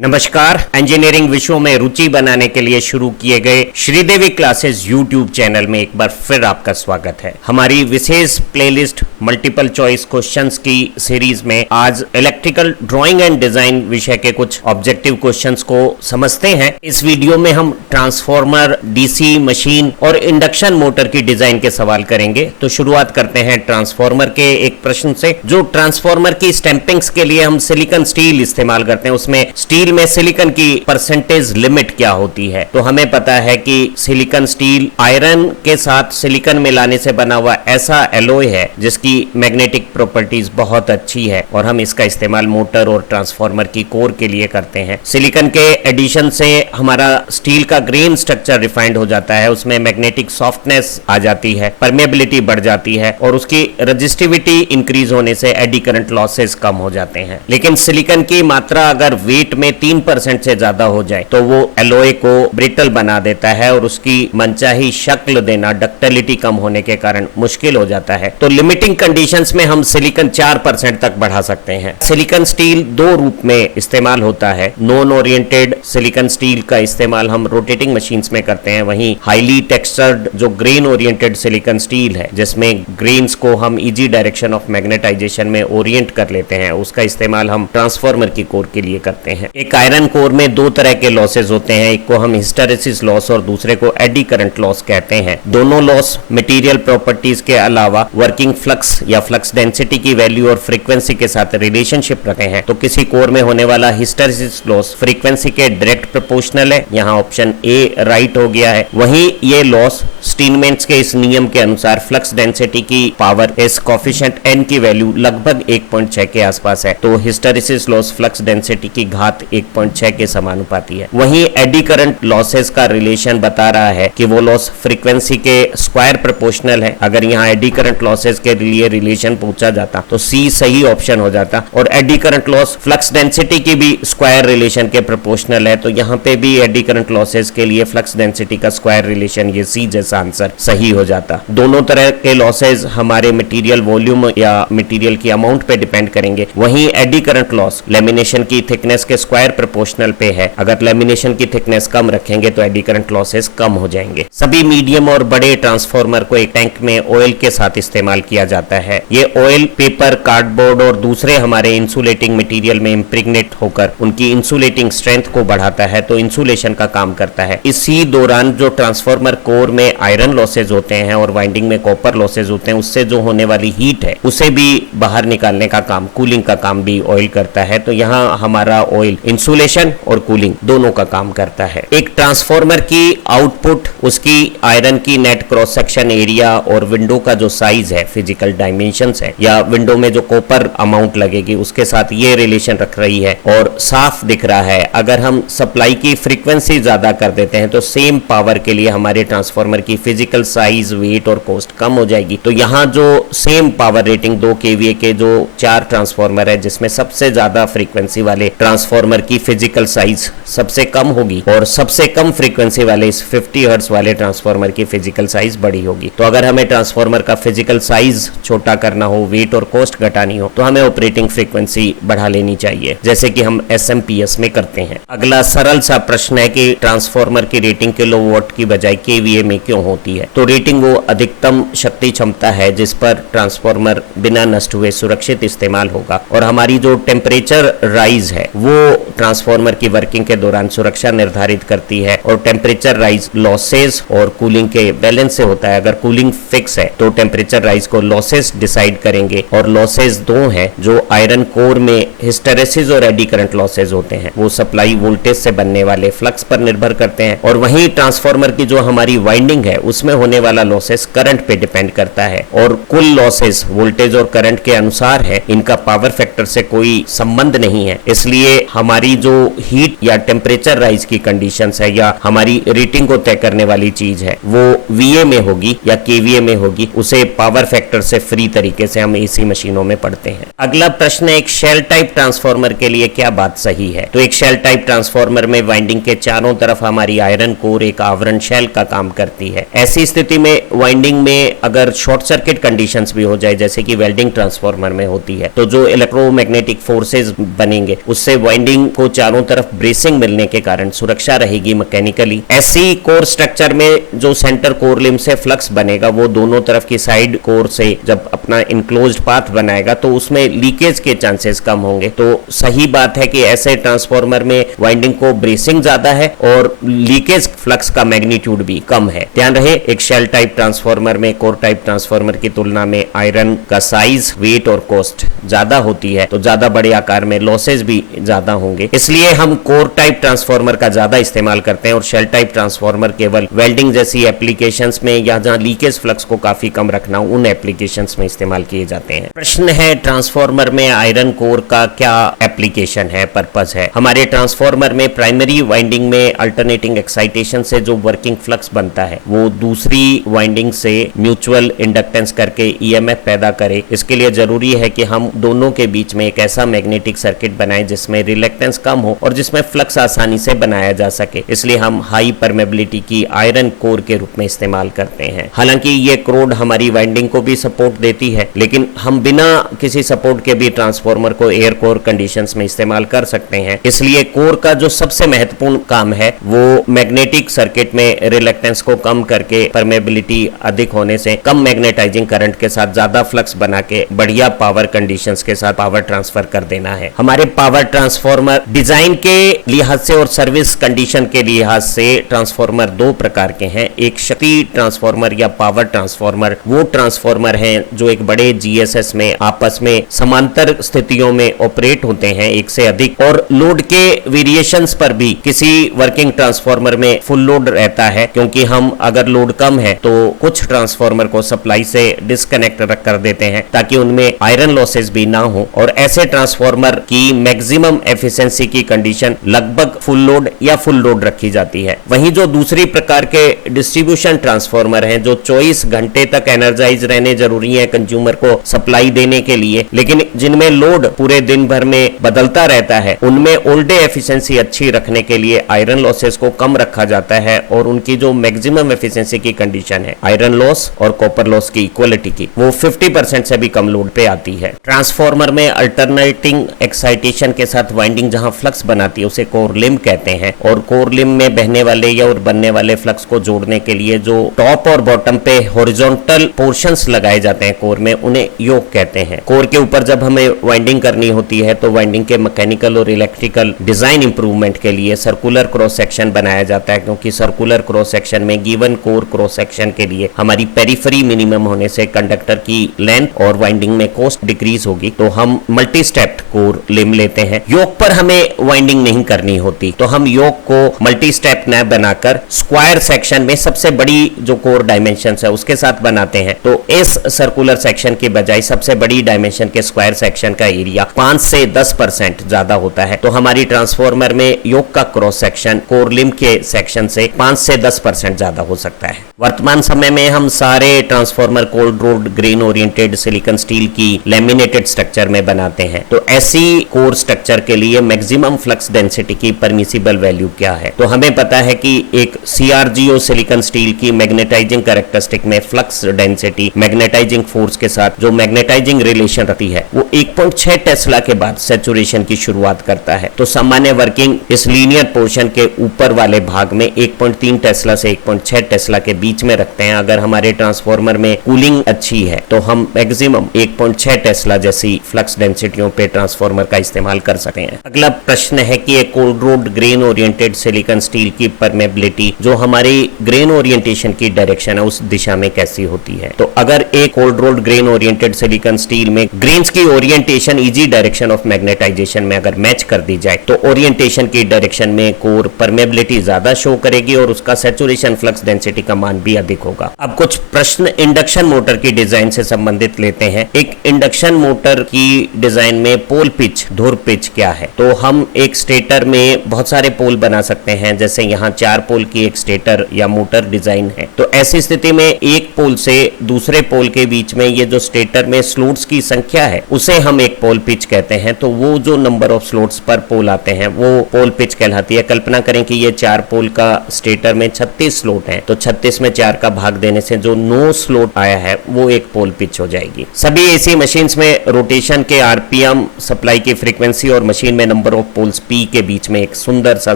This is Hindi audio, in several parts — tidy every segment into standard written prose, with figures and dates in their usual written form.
नमस्कार। इंजीनियरिंग विषयों में रुचि बनाने के लिए शुरू किए गए श्रीदेवी क्लासेस यूट्यूब चैनल में एक बार फिर आपका स्वागत है। हमारी विशेष प्लेलिस्ट मल्टीपल चॉइस क्वेश्चंस की सीरीज में आज इलेक्ट्रिकल ड्राइंग एंड डिजाइन विषय के कुछ ऑब्जेक्टिव क्वेश्चंस को समझते हैं। इस वीडियो में हम ट्रांसफॉर्मर, डीसी मशीन और इंडक्शन मोटर की डिजाइन के सवाल करेंगे। तो शुरुआत करते हैं ट्रांसफॉर्मर के एक प्रश्न से। जो ट्रांसफॉर्मर की स्टैंपिंग्स के लिए हम सिलिकॉन स्टील इस्तेमाल करते हैं, उसमें स्टील में सिलिकॉन की परसेंटेज लिमिट क्या होती है? तो हमें पता है कि सिलिकॉन स्टील आयरन के साथ सिलिकॉन मिलाने से बना हुआ ऐसा एलॉय है जिसकी मैग्नेटिक प्रॉपर्टीज बहुत अच्छी है और हम इसका इस्तेमाल मोटर और ट्रांसफॉर्मर की कोर के लिए करते हैं। सिलिकॉन के एडिशन से हमारा स्टील का ग्रेन स्ट्रक्चर रिफाइंड हो जाता है, उसमें मैग्नेटिक सॉफ्टनेस आ जाती है, परमेबिलिटी बढ़ जाती है और उसकी रेजिस्टिविटी इंक्रीज होने से एडी करंट लॉसेस कम हो जाते हैं। लेकिन सिलिकॉन की मात्रा अगर वेट में 3% से ज्यादा हो जाए तो वो एलॉय को ब्रिटल बना देता है और उसकी मनचाही शक्ल देना डक्टिलिटी कम होने के कारण मुश्किल हो जाता है। तो लिमिटिंग कंडीशंस में हम सिलिकॉन 4% तक बढ़ा सकते हैं। सिलिकॉन स्टील दो रूप में इस्तेमाल होता है। नॉन ओरिएंटेड सिलिकॉन स्टील का इस्तेमाल हम रोटेटिंग मशीन्स में करते हैं। वहीं हाईली टेक्सचर्ड जो ग्रेन ओरिएंटेड सिलिकॉन स्टील है, जिसमें ग्रेन्स को हम इजी डायरेक्शन ऑफ मैग्नेटाइजेशन में ओरिएंट कर लेते हैं, उसका इस्तेमाल हम ट्रांसफॉर्मर की कोर के लिए करते हैं। एक आयरन कोर में दो तरह के लॉसेस होते हैं, एक को हम हिस्टैरिसीस लॉस और दूसरे को एडी करंट लॉस कहते हैं। दोनों लॉस मटेरियल प्रॉपर्टीज के अलावा वर्किंग फ्लक्स या फ्लक्स डेंसिटी की वैल्यू और फ्रीक्वेंसी के साथ रिलेशनशिप रखते हैं। तो किसी कोर में होने वाला हिस्टैरिसीस लॉस फ्रीक्वेंसी के डायरेक्ट प्रोपोर्शनल है, यहाँ ऑप्शन ए राइट हो गया है। वहीं ये लॉस स्टीनमेंट्स के इस नियम के अनुसार फ्लक्स डेंसिटी की पावर इस कोफिशिएंट n की वैल्यू लगभग 1.6 के आसपास है, तो हिस्टैरिसीस लॉस फ्लक्स डेंसिटी की घात 1.6 के समानुपाती है। वहीं एडी करंट लॉसेस का रिलेशन बता रहा है कि वो लॉस फ्रीक्वेंसी के स्क्वायर प्रोपोर्शनल है। अगर यहाँ एडी करंट लॉसेस के लिए रिलेशन पूछा जाता तो सी सही ऑप्शन हो जाता और eddy current loss flux density की भी स्क्वायर रिलेशन के प्रोपोर्शनल है, तो यहाँ पे भी एडी करंट लॉसेस के लिए फ्लक्स डेंसिटी का स्क्वायर रिलेशन, ये सी जैसा आंसर सही हो जाता। दोनों तरह के लॉसेस हमारे मटेरियल वॉल्यूम या मटेरियल की अमाउंट पे डिपेंड करेंगे। वहीं एडी करंट लॉस लेमिनेशन की थिकनेस के स्क्वायर प्रोपोर्शनल पे है। अगर लेमिनेशन की थिकनेस कम रखेंगे तो एडी करंट लॉसेस कम हो जाएंगे। सभी मीडियम और बड़े ट्रांसफॉर्मर को एक टैंक में ऑयल के साथ इस्तेमाल किया जाता है। ये ऑयल पेपर, कार्डबोर्ड और दूसरे हमारे इंसुलेटिंग मटेरियल में इंप्रेग्नेट होकर उनकी इंसुलेटिंग स्ट्रेंथ को बढ़ाता है, तो इंसुलेशन का काम करता है। इसी दौरान जो ट्रांसफॉर्मर कोर में आयरन लॉसेज होते हैं और वाइंडिंग में कॉपर लॉसेज होते हैं, उससे जो होने वाली हीट है उसे भी बाहर निकालने का काम, कूलिंग का काम भी ऑयल करता है। तो यहाँ हमारा ऑयल इंसुलेशन और कूलिंग दोनों का काम करता है। एक ट्रांसफॉर्मर की आउटपुट उसकी आयरन की नेट क्रॉस सेक्शन एरिया और विंडो का जो साइज है, फिजिकल डायमेंशंस है, या विंडो में जो कॉपर अमाउंट लगेगी उसके साथ ये रिलेशन रख रही है और साफ दिख रहा है। अगर हम सप्लाई की फ्रीक्वेंसी ज्यादा कर देते हैं तो सेम पावर के लिए हमारे ट्रांसफॉर्मर की फिजिकल साइज, वेट और कॉस्ट कम हो जाएगी। तो यहाँ जो सेम पावर रेटिंग 2 kVA के जो 4 ट्रांसफॉर्मर है, जिसमें सबसे ज्यादा फ्रीक्वेंसी वाले ट्रांसफॉर्मर की फिजिकल साइज सबसे कम होगी और सबसे कम फ्रीक्वेंसी वाले इस 50 हर्ट्ज वाले ट्रांसफॉर्मर की फिजिकल साइज बड़ी होगी। तो अगर हमें ट्रांसफॉर्मर का फिजिकल साइज छोटा करना हो, वेट और कॉस्ट घटानी हो, तो हमें ऑपरेटिंग फ्रीक्वेंसी बढ़ा लेनी चाहिए, जैसे कि हम SMPS में करते हैं। अगला सरल सा प्रश्न है कि ट्रांसफॉर्मर की रेटिंग किलोवाट की बजाय kVA में क्यों होती है? तो रेटिंग वो अधिकतम शक्ति क्षमता है जिस पर ट्रांसफॉर्मर बिना नष्ट हुए सुरक्षित इस्तेमाल होगा, और हमारी जो टेम्परेचर राइज है वो ट्रांसफॉर्मर की वर्किंग के दौरान सुरक्षा निर्धारित करती है। और टेम्परेचर राइज लॉसेस और कूलिंग के बैलेंस से होता है। अगर कूलिंग फिक्स है तो टेम्परेचर राइज को लॉसेस डिसाइड करेंगे, और लॉसेस दो हैं जो आयरन कोर में हिस्टैरिसीस और एडी करंट लॉसेस होते हैं, वो सप्लाई वोल्टेज से बनने वाले फ्लक्स पर निर्भर करते हैं। और वहीं ट्रांसफॉर्मर की जो हमारी वाइंडिंग है उसमें होने वाला लॉसेस करंट पे डिपेंड करता है, और कुल लॉसेस वोल्टेज और करंट के अनुसार है, इनका पावर फैक्टर से कोई संबंध नहीं है। इसलिए हमारी जो हीट या टेम्परेचर राइज की कंडीशंस है या हमारी रेटिंग को तय करने वाली चीज है वो VA में होगी या kVA में होगी, उसे पावर फैक्टर से फ्री तरीके से हम AC मशीनों में पढ़ते हैं। अगला प्रश्न है, एक शेल टाइप ट्रांसफॉर्मर के लिए क्या बात सही है? तो एक शेल टाइप ट्रांसफॉर्मर में वाइंडिंग के चारों तरफ हमारी आयरन कोर एक आवरण शेल का काम करती है। ऐसी स्थिति में वाइंडिंग में अगर शॉर्ट सर्किट कंडीशंस भी हो जाए, जैसे कि वेल्डिंग ट्रांसफॉर्मर में होती है, तो जो इलेक्ट्रोमैग्नेटिक फोर्सेज बनेंगे उससे वाइंडिंग को चारों तरफ ब्रेसिंग मिलने के कारण सुरक्षा रहेगी मैकेनिकली। ऐसी कोर स्ट्रक्चर में जो सेंटर कोर लिम्ब से फ्लक्स बनेगा वो दोनों तरफ की साइड कोर से जब अपना इनक्लोज्ड पाथ बनाएगा तो उसमें लीकेज के चांसेस कम होंगे। तो सही बात है कि ऐसे ट्रांसफार्मर में वाइंडिंग को ब्रेसिंग ज्यादा है और लीकेज फ्लक्स का मैग्नीट्यूड भी कम है। ध्यान रहे, एक शेल टाइप ट्रांसफार्मर में कोर टाइप ट्रांसफार्मर की तुलना में आयरन का साइज, वेट और कॉस्ट ज्यादा होती है, तो ज्यादा बड़े आकार में लॉसेज भी ज्यादा होंगे। इसलिए हम कोर टाइप ट्रांसफार्मर का ज्यादा इस्तेमाल करते हैं और शेल टाइप ट्रांसफार्मर केवल वेल्डिंग जैसी एप्लीकेशंस में या जहां लीकेज फ्लक्स को काफी कम रखना उन एप्लीकेशंस में इस्तेमाल किए जाते हैं। प्रश्न है, ट्रांसफार्मर में आयरन कोर का क्या एप्लीकेशन है, पर्पस है? हमारे ट्रांसफार्मर में प्राइमरी वाइंडिंग में अल्टरनेटिंग एक्साइटेशन से जो वर्किंग फ्लक्स बनता है वो दूसरी वाइंडिंग से म्यूचुअल इंडक्टेंस करके ईएमएफ पैदा करे। इसके लिए जरूरी है कि हम दोनों के बीच में एक ऐसा मैग्नेटिक सर्किट बनाएं जिसमें रिलेक्टेंस कम हो और जिसमें फ्लक्स आसानी से बनाया जा सके। इसलिए हम हाई परमेबिलिटी की आयरन कोर के रूप में इस्तेमाल करते हैं। हालांकि ये कोर हमारी वाइंडिंग को भी सपोर्ट देती है, लेकिन हम बिना किसी सपोर्ट के भी ट्रांसफार्मर को एयर कोर कंडीशंस में इस्तेमाल कर सकते हैं। इसलिए कोर का जो सबसे महत्वपूर्ण काम है वो मैग्नेटिक सर्किट में रिलेक्टेंस को कम करके परमेबिलिटी अधिक होने से कम मैग्नेटाइजिंग करंट के साथ ज्यादा फ्लक्स बना के बढ़िया पावर कंडीशंस के साथ पावर ट्रांसफर कर देना है। हमारे पावर ट्रांसफार्मर डिजाइन के लिहाज से और सर्विस कंडीशन के लिहाज से ट्रांसफार्मर दो प्रकार के हैं। एक शक्ति ट्रांसफार्मर या पावर ट्रांसफार्मर वो ट्रांसफार्मर हैं जो एक बड़े जीएसएस में आपस में समांतर स्थितियों में ऑपरेट होते हैं एक से अधिक, और लोड के वेरिएशंस पर भी किसी वर्किंग ट्रांसफार्मर में फुल लोड रहता है, क्योंकि हम अगर लोड कम है तो कुछ ट्रांसफार्मर को सप्लाई से डिस्कनेक्ट कर देते हैं ताकि उनमें आयरन लॉसेस भी ना हो, और ऐसे ट्रांसफार्मर की मैक्सिमम एफिशिएंसी की कंडीशन लगभग फुल लोड या फुल लोड रखी जाती है। वहीं जो दूसरी प्रकार के डिस्ट्रीब्यूशन ट्रांसफार्मर हैं जो 24 घंटे तक एनर्जाइज रहने जरूरी है कंज्यूमर को सप्लाई देने के लिए, लेकिन जिनमें लोड पूरे दिन भर में बदलता रहता है, उनमें ऑल डे एफिशिएंसी अच्छी रखने के लिए आयरन लॉसेस को कम रखा जाता है और उनकी जो मैक्सिमम एफिशिएंसी की कंडीशन है आयरन लॉस और कॉपर लॉस की इक्वलिटी की, वो 50% से भी कम लोड पे आती है। ट्रांसफार्मर में अल्टरनेटिंग एक्साइटेशन के साथ वाइंडिंग जहां फ्लक्स बनाती है उसे कोर लिम्ब कहते हैं, और कोर लिम्ब में बहने वाले या और बनने वाले फ्लक्स को जोड़ने के लिए जो टॉप और बॉटम पे हॉरिजॉन्टल पोर्शंस लगाए जाते हैं कोर में, उन्हें योक कहते हैं। कोर के ऊपर जब हमें वाइंडिंग करनी होती है तो वाइंडिंग के मैकेनिकल और इलेक्ट्रिकल डिजाइन इंप्रूवमेंट के लिए सर्कुलर क्रॉस सेक्शन बनाया जाता है, क्योंकि सर्कुलर क्रॉस सेक्शन में गिवन कोर क्रॉस सेक्शन के लिए हमारी पेरिफेरी मिनिमम होने से कंडक्टर की लेंथ और वाइंडिंग में कॉस्ट डिक्रीज होगी, तो हम मल्टी स्टेप्ड कोर लिम्ब लेते हैं। योक पर हमें वाइंडिंग नहीं करनी होती तो हम योक को मल्टी स्टेप न बनाकर स्क्वायर सेक्शन में सबसे बड़ी जो कोर डायमेंशन है उसके साथ बनाते हैं। तो इस सर्कुलर सेक्शन के बजाय सबसे बड़ी डायमेंशन के स्क्वायर सेक्शन का एरिया 5 से 10% ज्यादा होता है, तो हमारी ट्रांसफार्मर में योक का क्रॉस सेक्शन कोर लिम्ब के सेक्शन से 5 से 10% ज्यादा हो सकता है। वर्तमान समय में हम सारे transformer cold rolled grain oriented silicon steel की लैमिनेटेड स्ट्रक्चर में बनाते हैं। तो ऐसी कोर स्ट्रक्चर के लिए मैक्सिमम फ्लक्स डेंसिटी की परमिसिबल वैल्यू क्या है? तो हमें पता है कि एक सीआरजीओ सिलिकॉन स्टील की मैग्नेटाइजिंग कैरेक्टरिस्टिक में फ्लक्स डेंसिटी मैग्नेटाइजिंग फोर्स के साथ जो मैग्नेटाइजिंग रिलेशन रखती है वो 1.6 टेस्ला के बाद सैचुरेशन की शुरुआत करता है। तो सामान्य वर्किंग इस लीनियर पोर्शन के ऊपर वाले भाग में 1.3 टेस्ला से 1.6 टेस्ला के बीच में रखते हैं। अगर हमारे ट्रांसफार्मर में कूलिंग अच्छी है तो हम मैक्सिमम 1.6 टेस्ला जैसी फ्लक्स डेंसिटियों पे ट्रांसफार्मर का इस्तेमाल कर सकते हैं। अगला प्रश्न है कि एक cold rolled grain oriented silicon steel की परमेबिलिटी जो हमारी ग्रेन ओरिएंटेशन की डायरेक्शन है उस दिशा में कैसी होती है? तो अगर एक cold rolled grain oriented silicon steel में ग्रेन्स की orientation easy direction of magnetization में अगर मैच कर दी जाए तो ओरिएंटेशन की डायरेक्शन में कोर परमेबिलिटी ज्यादा शो करेगी और उसका सैचुरेशन फ्लक्स डेंसिटी का मान भी अधिक होगा। अब कुछ प्रश्न इंडक्शन मोटर की डिजाइन से संबंधित लेते हैं। एक इंडक्शन मोटर की डिजाइन में पोल पिच, धुर पिच क्या है? तो हम एक स्टेटर में बहुत सारे पोल बना सकते हैं, जैसे यहाँ 4 पोल की एक स्टेटर या मोटर डिजाइन है। तो ऐसी स्थिति में एक पोल से दूसरे पोल के बीच में ये जो स्टेटर में स्लॉट्स की संख्या है उसे हम एक पोल पिच कहते हैं। तो वो जो नंबर ऑफ स्लॉट्स पर पोल आते हैं वो पोल पिच कहलाती है। कल्पना करें कि ये 4 पोल का स्टेटर में 36 स्लॉट हैं, तो 36 में 4 का भाग देने से जो 9 स्लॉट आया है वो एक पोल पिच हो जाएगी। सभी एसी मशीन्स में रोटेशन के आरपीएम, सप्लाई की फ्रीक्वेंसी और मशीन में नंबर ऑफ पोल्स पी के बीच में एक सुंदर सा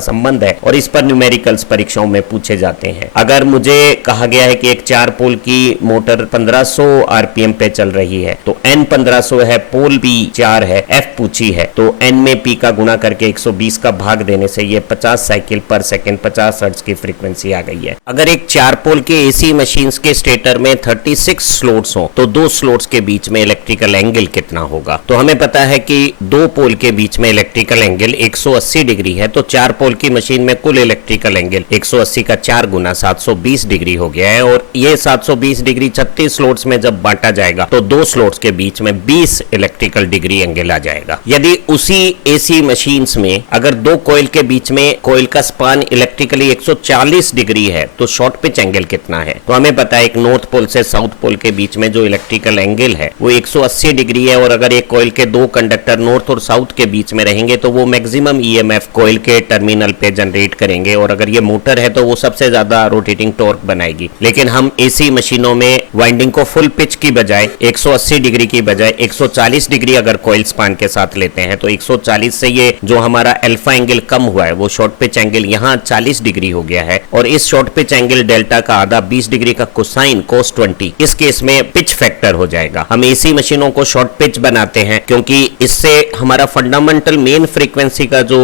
संबंध है और इस पर न्यूमेरिकल्स परीक्षाओं में पूछे जाते हैं। अगर मुझे कहा गया है कि एक 4 पोल की मोटर 1500 आरपीएम पे चल रही है, तो एन 1500 है, पोल पी 4 है, एफ पूछी है, तो एन में पी का गुणा करके 120 का भाग देने से ये 50 साइकिल पर सेकंड 50 हर्ट्ज की फ्रीक्वेंसी आ गई है। अगर एक 4 पोल के एसी मशीन्स के स्टेटर में 36 स्लॉट्स हो तो 2 स्लॉट्स के बीच में इलेक्ट्रिकल एंगल कितना होगा? तो हमें पता है कि 2 पोल के बीच में इलेक्ट्रिकल एंगल 180 डिग्री है, तो 4 पोल की मशीन में कुल इलेक्ट्रिकल एंगल 180 का 4 गुना 720 डिग्री हो गया है और ये 720 डिग्री 36 स्लॉट्स में जब बांटा जाएगा तो 2 स्लॉट्स के बीच में 20 इलेक्ट्रिकल डिग्री एंगल आ जाएगा। यदि उसी एसी मशीन्स में अगर 2 कॉइल के बीच में कॉइल का स्पान इलेक्ट्रिकली 140 डिग्री है तो शॉर्ट पिच एंगल कितना है? तो हमें पता है एक नॉर्थ पोल से साउथ पोल के बीच में जो इलेक्ट्रिकल एंगल है वो 180 डिग्री है और अगर एक कॉइल के 2 कंडक्टर नॉर्थ और साउथ के बीच में रहेंगे तो वो मैक्सिमम ईएमएफ कॉइल के टर्मिनल पे जनरेट करेंगे और अगर ये मोटर है तो वो सबसे ज्यादा रोटेटिंग टॉर्क बनाएगी। लेकिन हम एसी मशीनों में वाइंडिंग को फुल पिच की बजाय 180 डिग्री की बजाय 140 डिग्री अगर कॉइल स्पान के साथ लेते हैं तो 140 से ये जो हमारा अल्फा एंगल कम हुआ है वो शॉर्ट पिच एंगल यहाँ 40 डिग्री हो गया है और इस शॉर्ट पिच एंगल डेल्टा का आधा 20 डिग्री का कोसाइन cos 20 इस केस में पिच फैक्टर हो जाएगा। हम एसी मशीनों को शॉर्ट पिच बनाते हैं क्योंकि इससे हमारा फंडामेंटल मेन फ्रीक्वेंसी का जो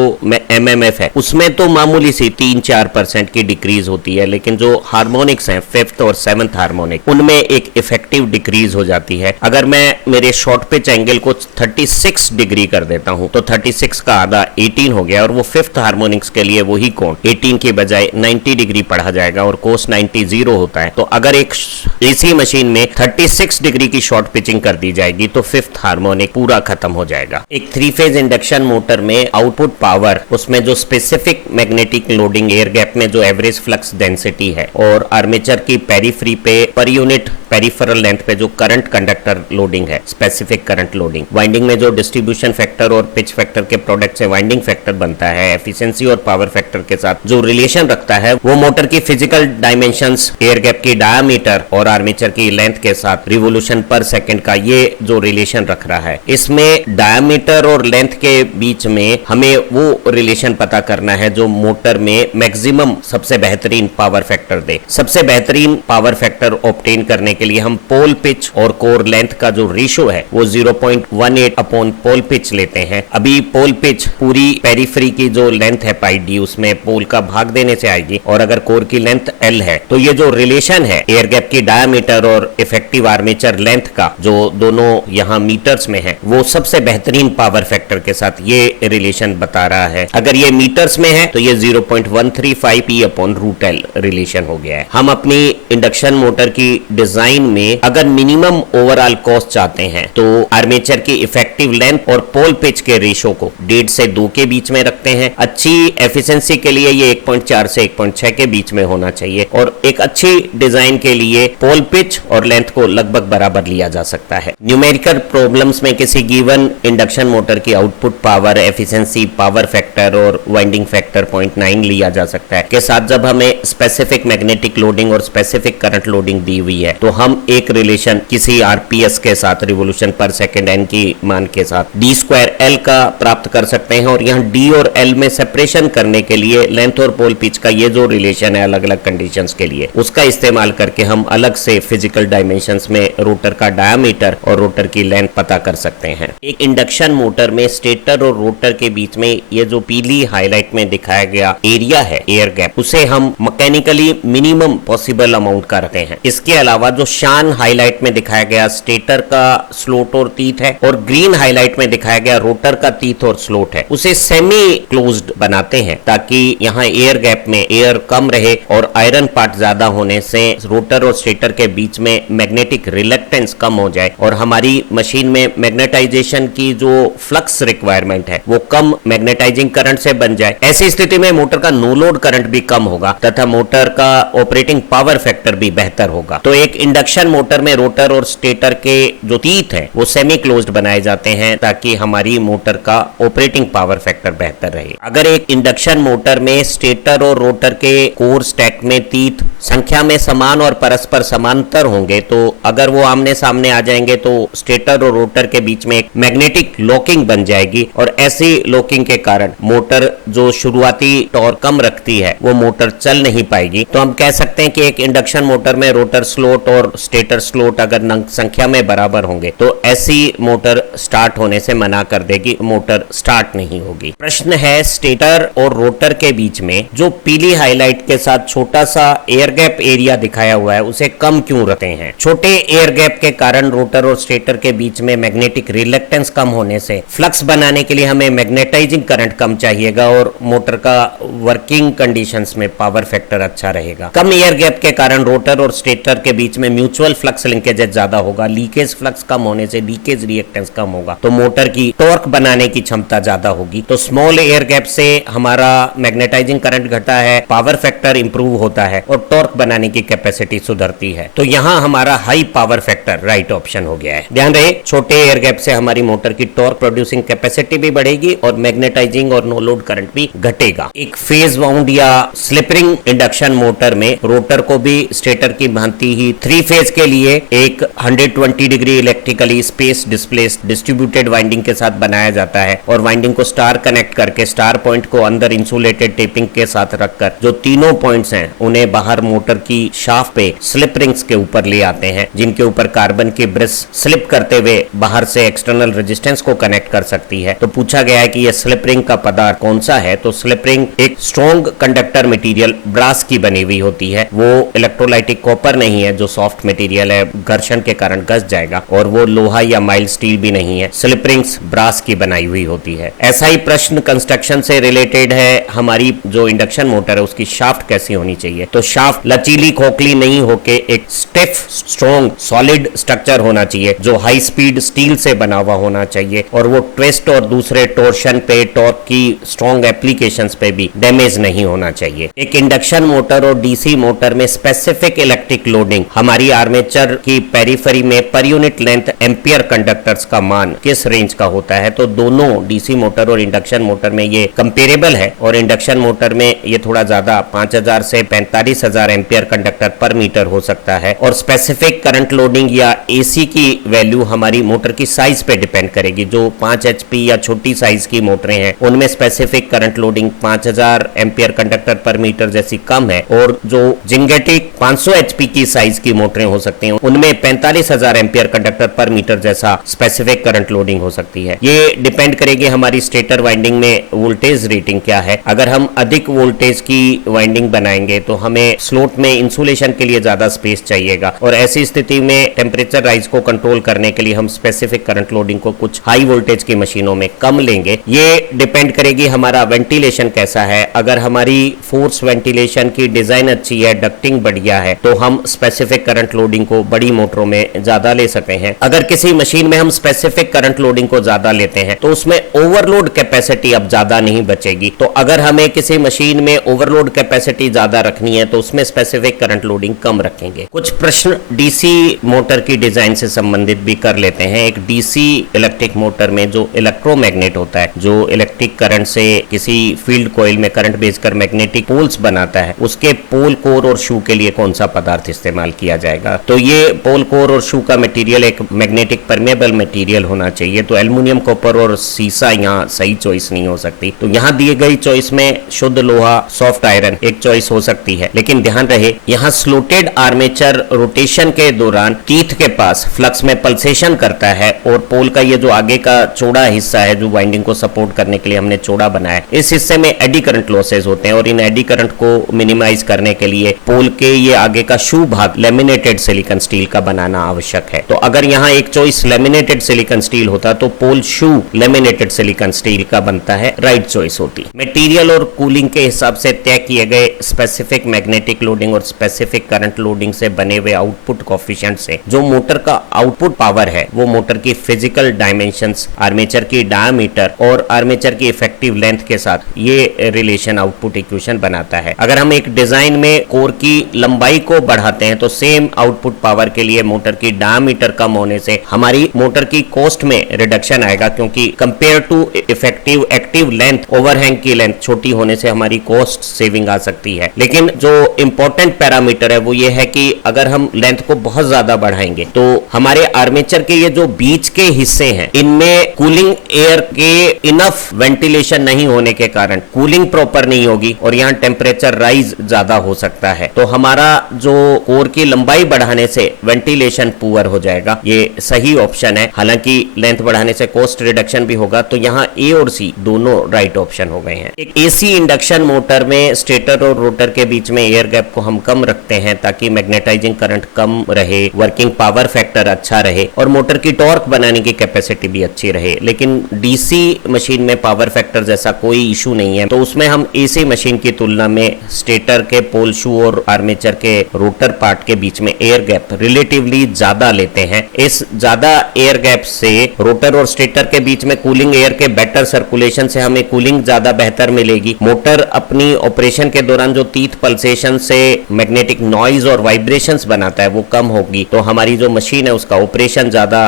एमएमएफ है उसमें तो मामूली सी 3-4% की डिक्रीज होती है, लेकिन जो हार्मोनिक्स हैं 5th और 7th हार्मोनिक उनमें एक इफेक्टिव डिक्रीज हो जाती है। अगर मैं मेरे शॉर्ट पिच एंगल को 36 डिग्री कर देता हूं तो 36 का आधा 18 हो गया और वो 5th हार्मोनिक्स के लिए वही कोण 18 के बजाय 90 डिग्री पढ़ा जाएगा और cos 90 0 होता है। तो अगर एक एसी मशीन में 36 डिग्री की शॉर्ट पिचिंग कर दी जाएगी तो 5th हार्मोनिक पूरा खत्म हो जाएगा। एक 3 फेज इंडक्शन मोटर में आउटपुट पावर उसमें जो specific magnetic loading air gap में जो एवरेज फ्लक्स डेंसिटी है और आर्मेचर की पेरीफ्री पे पर यूनिट पेरिफेरल लेंथ पे जो करंट कंडक्टर लोडिंग है स्पेसिफिक करंट लोडिंग, वाइंडिंग में जो डिस्ट्रीब्यूशन फैक्टर और पिच फैक्टर के प्रोडक्ट से वाइंडिंग फैक्टर बनता है, एफिशिएंसी और पावर फैक्टर के साथ जो रिलेशन रखता है वो मोटर की फिजिकल डायमेंशंस, एयर गैप की डायामीटर और आर्मेचर की लेंथ के साथ रिवोल्यूशन पर सेकंड का ये जो रिलेशन रख रहा है। इसमें डायामीटर और लेंथ के बीच में हमें वो रिलेशन पता करना है जो मोटर में मैक्सिमम सबसे बेहतरीन पावर फैक्टर दे। सबसे बेहतरीन पावर फैक्टर ऑब्टेन करने के लिए हम पोल पिच और कोर लेंथ का जो रेशो है वो 0.18 अपॉन पोल पिच लेते हैं। अभी पोल पिच पूरी पेरीफ्री की जो लेंथ है पाई डी उसमें पोल का भाग देने से आएगी और अगर कोर की लेंथ एल है तो ये जो रिलेशन है एयर गैप की डायामीटर और इफेक्टिव आर्मेचर लेंथ का जो दोनों यहाँ मीटर्स में है वो सबसे बेहतरीन पावर फैक्टर के साथ ये रिलेशन बता रहा है। अगर ये मीटर्स में है तो ये 0.135 P upon root L relation हो गया है। हम अपनी इंडक्शन मोटर की डिजाइन में अगर मिनिमम ओवरऑल कॉस्ट चाहते हैं तो आर्मेचर की इफेक्टिव लेंथ और पोल पिच के रेशो को 1.5 से 2 के बीच में रखते हैं। अच्छी एफिशिएंसी के लिए ये 1.4 से 1.6 के बीच में होना चाहिए और एक अच्छी डिजाइन के लिए पोल पिच और लेंथ को लगभग बराबर लिया जा सकता है। न्यूमेरिकल प्रॉब्लम्स में किसी गिवन इंडक्शन मोटर की output power, efficiency, power factor और वाइंडिंग फैक्टर 0.9 लिया जा सकता है के साथ जब हमें स्पेसिफिक मैग्नेटिक लोडिंग और स्पेसिफिक करंट लोडिंग दी हुई है तो हम एक रिलेशन किसी आरपीएस के साथ रिवोल्यूशन पर सेकंड एन की मान के साथ d2l का प्राप्त कर सकते हैं और यहाँ d और l में सेपरेशन करने के लिए लेंथ और पोल पिच का ये जो रिलेशन है अलग अलग कंडीशंस के लिए उसका इस्तेमाल करके हम अलग से फिजिकल डायमेंशंस में रोटर का डायामीटर और रोटर की लेंथ पता कर सकते हैं। एक इंडक्शन मोटर में स्टेटर और रोटर के बीच में ये जो पीली हाईलाइट में दिखाया गया एरिया है एयर गैप उसे हम मैकेनिकली मिनिमम पॉसिबल अमाउंट करते हैं। इसके अलावा जो शान हाईलाइट में दिखाया गया स्टेटर का स्लोट और तीथ है और ग्रीन हाईलाइट में दिखाया गया रोटर का तीथ और स्लोट है उसे सेमी क्लोज्ड बनाते हैं ताकि यहाँ एयर गैप में एयर कम रहे और आयरन पार्ट ज्यादा होने से रोटर और स्टेटर के बीच में मैग्नेटिक रिलक्टेंस कम हो जाए और हमारी मशीन में मैग्नेटाइजेशन की जो फ्लक्स रिक्वायरमेंट है वो कम मैग्नेटाइजिंग करंट से बन जाए। ऐसी स्थिति में मोटर का नो लोड करंट भी कम होगा तथा मोटर का ऑपरेटिंग पावर फैक्टर भी बेहतर होगा। तो एक इंडक्शन मोटर में रोटर और स्टेटर के जो तीत है वो सेमी क्लोज्ड बनाए जाते हैं ताकि हमारी मोटर का ऑपरेटिंग पावर फैक्टर बेहतर रहे। अगर एक इंडक्शन मोटर में स्टेटर और रोटर के कोर स्टैक में तीत संख्या में समान और परस्पर समांतर होंगे तो अगर वो आमने सामने आ जाएंगे तो स्टेटर और रोटर के बीच में एक मैग्नेटिक लॉकिंग बन जाएगी और ऐसी लॉकिंग के कारण मोटर जो शुरुआती टॉर्क कम रखती है वो मोटर चल नहीं पाएगी। तो हम कह सकते हैं कि एक इंडक्शन मोटर में रोटर स्लोट और स्टेटर स्लोट अगर संख्या में बराबर होंगे तो ऐसी मोटर स्टार्ट होने से मना कर देगी, मोटर स्टार्ट नहीं होगी। प्रश्न है स्टेटर और रोटर के बीच में जो पीली हाईलाइट के साथ छोटा सा एयर गैप एरिया दिखाया हुआ है उसे कम क्यों रखते हैं? छोटे एयर गैप के कारण रोटर और स्टेटर के बीच में मैग्नेटिक रिलक्टेंस कम होने से फ्लक्स बनाने के लिए हमें मैग्नेटाइजिंग करंट कम चाहिएगा और मोटर का वर्किंग कंडीशंस में पावर फैक्टर अच्छा रहेगा। कम एयर गैप के कारण रोटर और स्टेटर के बीच में म्यूचुअल फ्लक्स लिंकेज ज्यादा होगा, लीकेज फ्लक्स कम होने से लीकेज रिएक्टेंस कम होगा तो मोटर की टॉर्क बनाने की क्षमता ज्यादा होगी। तो स्मॉल एयर गैप से हमारा मैग्नेटाइजिंग करंट घटा है, पावर फैक्टर इंप्रूव होता है और टॉर्क बनाने की कैपेसिटी सुधरती है। तो यहाँ हमारा high power factor right option हो गया है। ध्यान रहे छोटे एयर गैप से हमारी मोटर की टॉर्क प्रोड्यूसिंग कैपेसिटी भी बढ़ेगी और मैग्नेटाइजिंग और नो लोड करंट भी घटेगा। एक फेज वाउंड या स्लिप रिंग इंडक्शन मोटर में रोटर को भी स्टेटर की भांति ही 3 फेज के लिए एक 120 degree electrically space displaced distributed winding के साथ बनाया जाता है और वाइंडिंग को स्टार कनेक्ट करके स्टार पॉइंट को अंदर इंसुलेटेड टेपिंग के साथ रखकर जो तीनों पॉइंट्स हैं उन्हें बाहर मोटर की शाफ्ट पे स्लिप रिंग्स के ऊपर ले आते हैं जिनके ऊपर कार्बन की ब्रिस स्लिप करते हुए बाहर से एक्सटर्नल रेजिस्टेंस को कनेक्ट कर सकती है। तो पूछा गया है कि यह स्लिप रिंग का पदार्थ कौन सा है? तो स्लिप रिंग एक स्ट्रॉन्ग कंडक्टर मटेरियल ब्रास की बनी हुई होती है। वो इलेक्ट्रोलाइटिक कॉपर नहीं है जो सॉफ्ट मटेरियल है, घर्षण के कारण घस जाएगा, और वो लोहा या माइल्ड स्टील भी नहीं है। स्लिप रिंग्स ब्रास की बनाई हुई होती है। ऐसा ही प्रश्न कंस्ट्रक्शन से रिलेटेड है। हमारी जो इंडक्शन मोटर है उसकी शाफ्ट कैसी होनी चाहिए? तो शाफ्ट लचीली खोखली नहीं होके एक स्टिफ स्ट्रॉन्ग सॉलिड स्ट्रक्चर होना चाहिए जो हाई स्पीड स्टील से बना हुआ होना चाहिए और वो ट्विस्ट और दूसरे टोर्शन पे टॉर्क की स्ट्रॉन्ग एप्लीकेशंस पे भी डैमेज नहीं होना चाहिए। एक इंडक्शन मोटर और डीसी मोटर में स्पेसिफिक इलेक्ट्रिक लोडिंग हमारी आर्मेचर की पेरिफेरी में per unit length ampere conductors का मान किस रेंज का होता है? तो दोनों डीसी मोटर और इंडक्शन मोटर में ये कंपेरेबल है और इंडक्शन मोटर में ये थोड़ा ज्यादा 5000 से 45,000 एम्पियर कंडक्टर पर मीटर हो सकता है। और स्पेसिफिक करंट लोडिंग या एसी की वैल्यू हमारी मोटर की साइज पे डिपेंड करेगी। जो 5 एचपी या छोटी साइज की मोटरें हैं उनमें specific current loading 5000 ampere conductor पर मीटर जैसी कम है और जो जिंगेटिक 500 एचपी की साइज की मोटरें हो सकती हैं उनमें 45,000 एम्पियर कंडक्टर पर मीटर जैसा स्पेसिफिक करंट लोडिंग हो सकती है। ये डिपेंड करेगी हमारी स्टेटर वाइंडिंग में वोल्टेज रेटिंग क्या है। अगर हम अधिक वोल्टेज की वाइंडिंग बनाएंगे तो हमें स्लोट में इंसुलेशन के लिए ज्यादा स्पेस चाहिएगा और ऐसी स्थिति में टेम्परेचर राइज को कंट्रोल करने के लिए हम स्पेसिफिक करंट लोडिंग को कुछ हाई वोल्टेज की मशीनों में कम लेंगे। ये डिपेंड करेगी हमारा वेंटिलेशन कैसा है। अगर हमारी फोर्स वेंटिलेशन की डिजाइन अच्छी है, डक्टिंग बढ़िया है, तो हम स्पेसिफिक करंट लोडिंग को बड़ी मोटरों में ज्यादा ले सकते हैं। अगर किसी मशीन में हम स्पेसिफिक करंट लोडिंग को ज्यादा लेते हैं तो उसमें ओवरलोड कैपेसिटी अब ज्यादा नहीं बचेगी। तो अगर हमें किसी मशीन में ओवरलोड कैपेसिटी ज्यादा रखनी है तो उसमें स्पेसिफिक करंट लोडिंग कम रखेंगे। कुछ प्रश्न डीसी मोटर की डिजाइन से संबंधित भी कर लेते हैं। एक डीसी इलेक्ट्रिक मोटर में जो इलेक्ट्रोमैग्नेट होता है, जो इलेक्ट्रिक करंट से किसी फील्ड कॉइल में करंट भेजकर मैग्नेटिक पोल्स बनाता है, उसके पोल कोर और शू के लिए कौन सा पदार्थ इस्तेमाल किया जाएगा? तो ये पोल कोर और शू का मटेरियल एक मैग्नेटिक परमेबल मटेरियल होना चाहिए। तो एल्युमिनियम, कॉपर और सीसा यहाँ सही चॉइस नहीं हो सकती। तो यहाँ दिए गई चॉइस में शुद्ध लोहा, सॉफ्ट आयरन एक चॉइस हो सकती है, लेकिन ध्यान रहे यहाँ स्लोटेड आर्मेचर रोटेशन के दौरान टीथ के पास फ्लक्स में पल्सेशन करता है और पोल का ये जो आगे का चौड़ा हिस्सा है जो वाइंडिंग को सपोर्ट करने के लिए हमने चौड़ा बनाया है, इस हिस्से में एडी करंट लॉसेज होते हैं और इन एडी करंट को मिनिमाइज करने के लिए पोल के ये आगे का शू भाग लेमिनेटेड सिलिकॉन स्टील का बनाना आवश्यक है। तो अगर यहाँ एक चॉइस लेमिनेटेड सिलिकॉन स्टील होता तो पोल शू लेमिनेटेड सिलिकॉन स्टील का बनता है, राइट चॉइस होती। मटेरियल और कूलिंग के हिसाब से तय किए गए स्पेसिफिक मैग्नेटिक लोडिंग और स्पेसिफिक करंट लोडिंग से बने हुए आउटपुट कोफिशिएंट से जो मोटर का आउटपुट पावर है वो मोटर की फिजिकल डायमेंशंस, आर्मेचर की डायमीटर और आर्मेचर की इफेक्टिव लेंथ के साथ ये रिलेशन आउटपुट इक्वेशन बनाता है। अगर हम एक डिजाइन में कोर की लंबाई को बढ़ाते हैं तो सेम आउटपुट पावर के लिए मोटर की डायमीटर कम होने से हमारी मोटर की कॉस्ट में रिडक्शन आएगा, क्योंकि compare to effective active length, overhang की लेंथ छोटी होने से हमारी कॉस्ट सेविंग आ सकती है। लेकिन जो इंपॉर्टेंट पैरामीटर है वो ये है कि अगर हम लेंथ को बहुत ज्यादा बढ़ाएंगे तो हमारे आर्मेचर के ये जो बीच के हिस्से हैं इनमें कूलिंग एयर के इनफ वेंटिलेशन नहीं होने के कारण कूलिंग प्रॉपर नहीं होगी और यहाँ टेम्परेचर राइज ज्यादा हो सकता है। तो हमारा जो कोर की लंबाई बढ़ाने से वेंटिलेशन पुअर हो जाएगा, ये सही ऑप्शन है। हालांकि लेंथ बढ़ाने से कॉस्ट रिडक्शन भी होगा, तो यहाँ ए और सी दोनों राइट ऑप्शन हो गए हैं। एक एसी इंडक्शन मोटर में स्टेटर और रोटर के बीच में एयर गैप को हम कम रखते हैं ताकि मैग्नेटाइजिंग करंट कम रहे, वर्किंग पावर फैक्टर अच्छा रहे और मोटर की टॉर्क बनाने की कैपेसिटी भी अच्छी रहे। लेकिन डीसी मशीन में पावर फैक्टर जैसा कोई इशू नहीं है, तो उसमें हम एसी मशीन की तुलना में स्टेटर के पोल शू और आर्मेचर के रोटर पार्ट के बीच में एयर गैप रिलेटिवली ज्यादा लेते हैं। इस ज्यादा एयर गैप से रोटर और स्टेटर के बीच में कूलिंग एयर के बेटर सर्कुलेशन से हमें कूलिंग ज्यादा बेहतर मिलेगी। मोटर अपनी ऑपरेशन के दौरान जो तीथ पल्सेशन से मैग्नेटिक नॉइज और वाइब्रेशंस बनाता है वो कम होगी, तो हमारी जो मशीन है उसका ऑपरेशन ज्यादा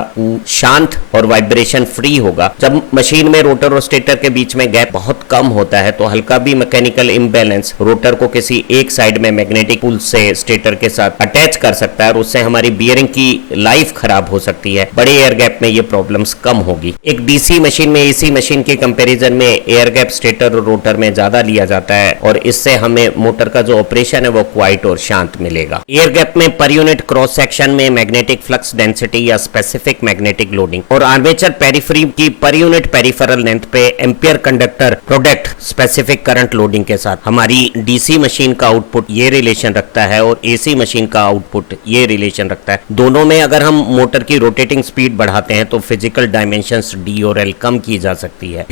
शांत और वाइब्रेशन फ्री होगा। जब मशीन में रोटर और स्टेटर के बीच में गैप बहुत कम होता है तो हल्का भी मैकेनिकल इम्बैलेंस रोटर को किसी एक साइड में मैग्नेटिक पुल से स्टेटर के साथ अटैच कर सकता है और उससे हमारी बियरिंग की लाइफ खराब हो सकती है। बड़े एयर गैप में ये प्रॉब्लम्स कम होगी। एक डीसी मशीन में एसी मशीन के कंपैरिजन में एयर गैप स्टेटर और रोटर में ज्यादा लिया जाता है और इससे हमें मोटर का जो ऑपरेशन है वो क्वाइट और शांत मिलेगा। एयर गैप में पर यूनिट क्रॉस सेक्शन में मैग्नेटिक फ्लक्स डेंसिटी या स्पेसिफिक मैग्नेटिक लोडिंग और आर्मेचर पेरिफेरी की पर यूनिट पेरिफेरल लेंथ पे ampere conductor product specific current loading के साथ हमारी डीसी मशीन का आउटपुट ये रिलेशन रखता है और एसी मशीन का आउटपुट ये रिलेशन रखता है। दोनों में अगर हम मोटर की रोटेटिंग स्पीड बढ़ाते हैं तो फिजिकल डायमेंशंस डी और एल कम की जा सकती है।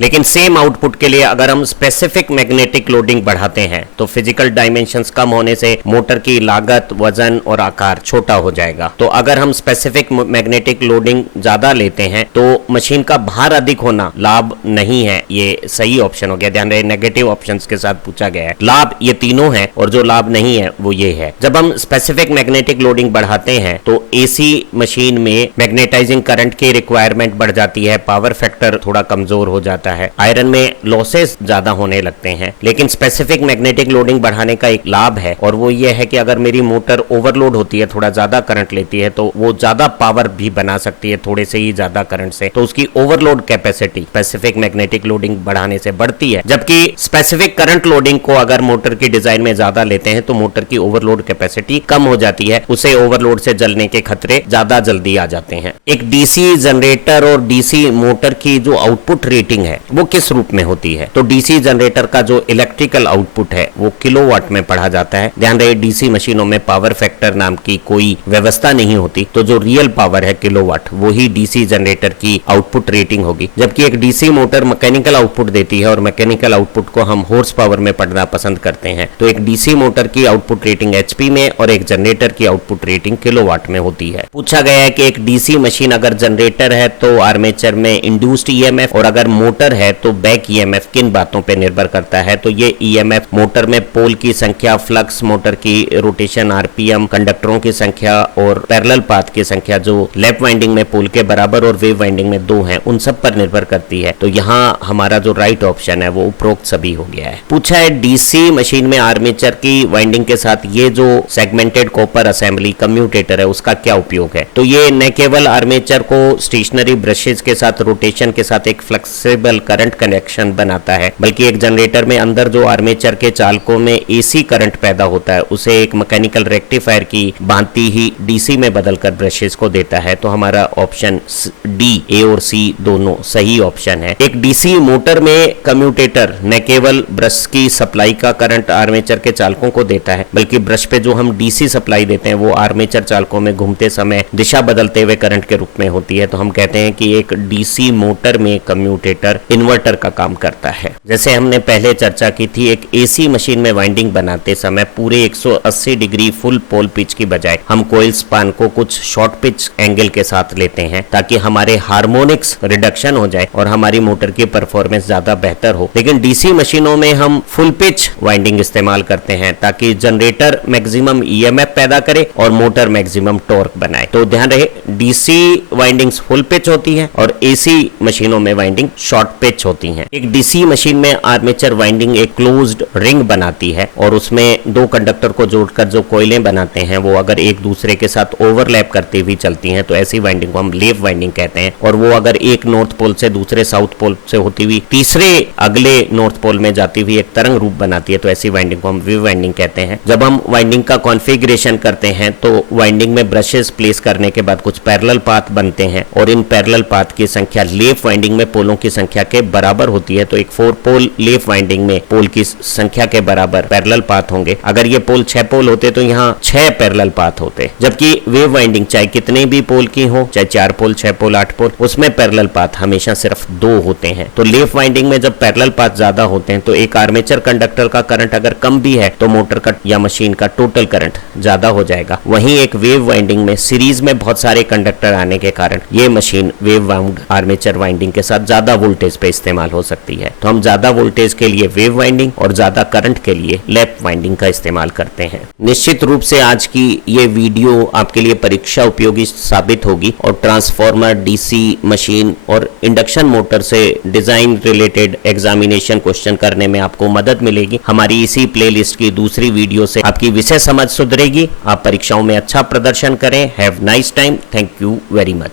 लेकिन सेम आउटपुट के लिए अगर हम स्पेसिफिक मैग्नेटिक लोडिंग बढ़ाते हैं तो फिजिकल डायमेंशंस कम होने से मोटर की लागत, वजन और आकार छोटा हो जाएगा। तो अगर हम स्पेसिफिक मैग्नेटिक लोडिंग ज्यादा लेते हैं तो मशीन का भार अधिक होना लाभ नहीं है, ये सही ऑप्शन हो गया। ध्यान रहे नेगेटिव ऑप्शंस के साथ पूछा गया है। लाभ ये तीनों हैं और जो लाभ नहीं है वो ये है। जब हम स्पेसिफिक मैग्नेटिक लोडिंग बढ़ाते हैं तो एसी मशीन में मैग्नेटाइजिंग करंट की रिक्वायरमेंट बढ़ जाती है, पावर फैक्टर थोड़ा कमजोर हो जाता है, आयरन में लॉसेस ज्यादा होने लगते हैं। लेकिन स्पेसिफिक मैग्नेटिक लोडिंग बढ़ाने का एक लाभ है और वो ये है कि अगर मेरी मोटर ओवरलोड होती है, थोड़ा ज्यादा करंट लेती है, तो वो ज्यादा पावर भी बना सकती है थोड़े से ही ज्यादा करंट से, तो उसकी overload capacity specific magnetic loading बढ़ाने से बढ़ती है। जबकि स्पेसिफिक करंट लोडिंग को अगर मोटर की डिजाइन में ज्यादा लेते हैं तो मोटर की ओवरलोड कैपेसिटी कम हो जाती है, उसे ओवरलोड से जलने के खतरे ज्यादा जल्दी आ जाते हैं। एक डीसी जनरेटर और डीसी मोटर की जो आउटपुट रेटिंग है वो किस रूप में होती है? तो डीसी जनरेटर का जो इलेक्ट्रिकल आउटपुट है वो किलोवाट में पढ़ा जाता है। ध्यान रहे डीसी मशीनों में पावर फैक्टर नाम की कोई व्यवस्था नहीं होती, तो जो रियल पावर है किलोवाट वो ही डीसी जनरेटर की आउटपुट रेटिंग होगी। जबकि एक डीसी मोटर मैकेनिकल आउटपुट देती है और मैकेनिकल आउटपुट को हम हॉर्स पावर में पढ़ना पसंद करते हैं, तो एक डीसी मोटर की आउटपुट रेटिंग एचपी में और एक जनरेटर की आउटपुट रेटिंग किलोवाट में होती है। पूछा गया है कि एक डीसी मशीन अगर जनरेटर है तो आर्मेचर में इंड्यूस्ड ईएमएफ और अगर मोटर है तो बैक ईएमएफ किन बातों पे निर्भर करता है? तो ये ईएमएफ मोटर में पोल की संख्या, फ्लक्स, मोटर की रोटेशन, आरपीएम, कंडक्टरों की संख्या और पैरेलल पाथ की संख्या जो लेफ्ट वाइंडिंग में पोल के बराबर और वेव वाइंडिंग में 2 हैं, उन सब पर निर्भर करती है। तो यहाँ हमारा जो राइट ऑप्शन है वो उपरोक्त सभी हो गया है। पूछा है डीसी मशीन में आर्मेचर की वाइंडिंग के साथ ये जो सेगमेंटेड कॉपर असेंबली कम्यूटेटर है उसका क्या उपयोग है? तो ये न केवल आर्मेचर को स्टेशनरी ब्रशेज के साथ रोटेशन के साथ एक फ्लेक्सिबल करंट कनेक्शन बनाता है, बल्कि एक जनरेटर में अंदर जो आर्मेचर के चालकों में एसी करंट पैदा होता है उसे एक मैकेनिकल रेक्टिफायर की भांति ही डीसी में बदलकर ब्रशेज को देता है। तो हमारा ऑप्शन डी, ए और सी दोनों सही ऑप्शन है। एक डीसी मोटर में कम्यूटेटर न केवल ब्रश की सप्लाई का करंट आर्मेचर के चालकों को देता है, बल्कि ब्रश पे जो हम डीसी सप्लाई देते हैं वो आर्मेचर चालकों में घूमते समय दिशा बदलते हुए करंट के रूप में होती है। तो हम कहते हैं कि एक डीसी मोटर में कम्यूटेटर इन्वर्टर का काम करता है। जैसे हमने पहले चर्चा की थी, एक एसी मशीन में वाइंडिंग बनाते समय पूरे 180 डिग्री फुल पोल पिच की बजाय हम कोइल स्पान को कुछ शॉर्ट पिच एंगल के साथ लेते हैं ताकि हमारे हार्मोनिक्स रिडक्शन हो जाए और हमारी मोटर की परफॉर्मेंस ज्यादा बेहतर हो। लेकिन डीसी मशीनों में हम फुल पिच वाइंडिंग इस्तेमाल करते हैं ताकि जनरेटर मैक्सिमम ईएमएफ पैदा करे और मोटर मैक्सिमम टॉर्क बनाए। तो ध्यान रहे, डीसी वाइंडिंग्स फुल पिच होती है और एसी मशीनों में वाइंडिंग शॉर्ट पिच होती है। एक डीसी मशीन में आर्मेचर वाइंडिंग एक क्लोज्ड रिंग बनाती है और उसमें दो कंडक्टर को जोड़कर जो कोयलें बनाते हैं वो अगर एक दूसरे के साथ ओवरलैप करती हुई चलती हैं तो ऐसी वाइंडिंग को हम लेफ वाइंडिंग कहते हैं। और वो अगर एक नॉर्थ पोल से दूसरे साउथ पोल से होती हुई तीसरे अगले नॉर्थ पोल में जाती हुई एक तरंग रूप बनाती है तो ऐसी वाइंडिंग को हम वेव वाइंडिंग कहते हैं। जब हम वाइंडिंग का कॉन्फ़िगरेशन करते हैं तो वाइंडिंग में ब्रशेस प्लेस करने के बाद कुछ पैरेलल पाथ बनते हैं और इन पैरेलल पाथ की संख्या लेफ वाइंडिंग में पोलों की संख्या के बराबर होती है। तो एक 4 पोल लेफ वाइंडिंग में पोल की संख्या के बराबर पैरेलल पाथ होंगे। अगर ये पोल 6 पोल होते तो यहाँ 6 पैरेलल पाथ होते। जबकि वेव वाइंडिंग चाहे कितने भी पोल की हो, चाहे 4 पोल, 6 पोल, 8 पोल, उसमें पैरेलल पाथ हमेशा सिर्फ 2 होते हैं। तो लेफ वाइंडिंग में जब पैरेलल पाथ ज्यादा होते हैं तो एक आर्मेचर कंडक्टर का करंट अगर कम भी है तो मोटर का या मशीन का टोटल करंट ज्यादा हो जाएगा। वहीं एक वेव वाइंडिंग में सीरीज में बहुत सारे कंडक्टर आने के कारण ये machine wave wound armature winding के साथ ज्यादा वोल्टेज पे इस्तेमाल हो सकती है। तो हम ज्यादा वोल्टेज के लिए वेव वाइंडिंग और ज्यादा करंट के लिए लैप वाइंडिंग का इस्तेमाल करते हैं। निश्चित रूप से आज की ये वीडियो आपके लिए परीक्षा उपयोगी साबित होगी और ट्रांसफार्मर, डीसी मशीन और इंडक्शन मोटर से डिजाइन रिलेटेड एग्जामिनेशन क्वेश्चन करने में आपको मदद मिलेगी। हमारी इसी प्लेलिस्ट की दूसरी वीडियो से आपकी विषय समझ सुधरेगी, आप परीक्षाओं में अच्छा प्रदर्शन करें। Have nice time. Thank you very much.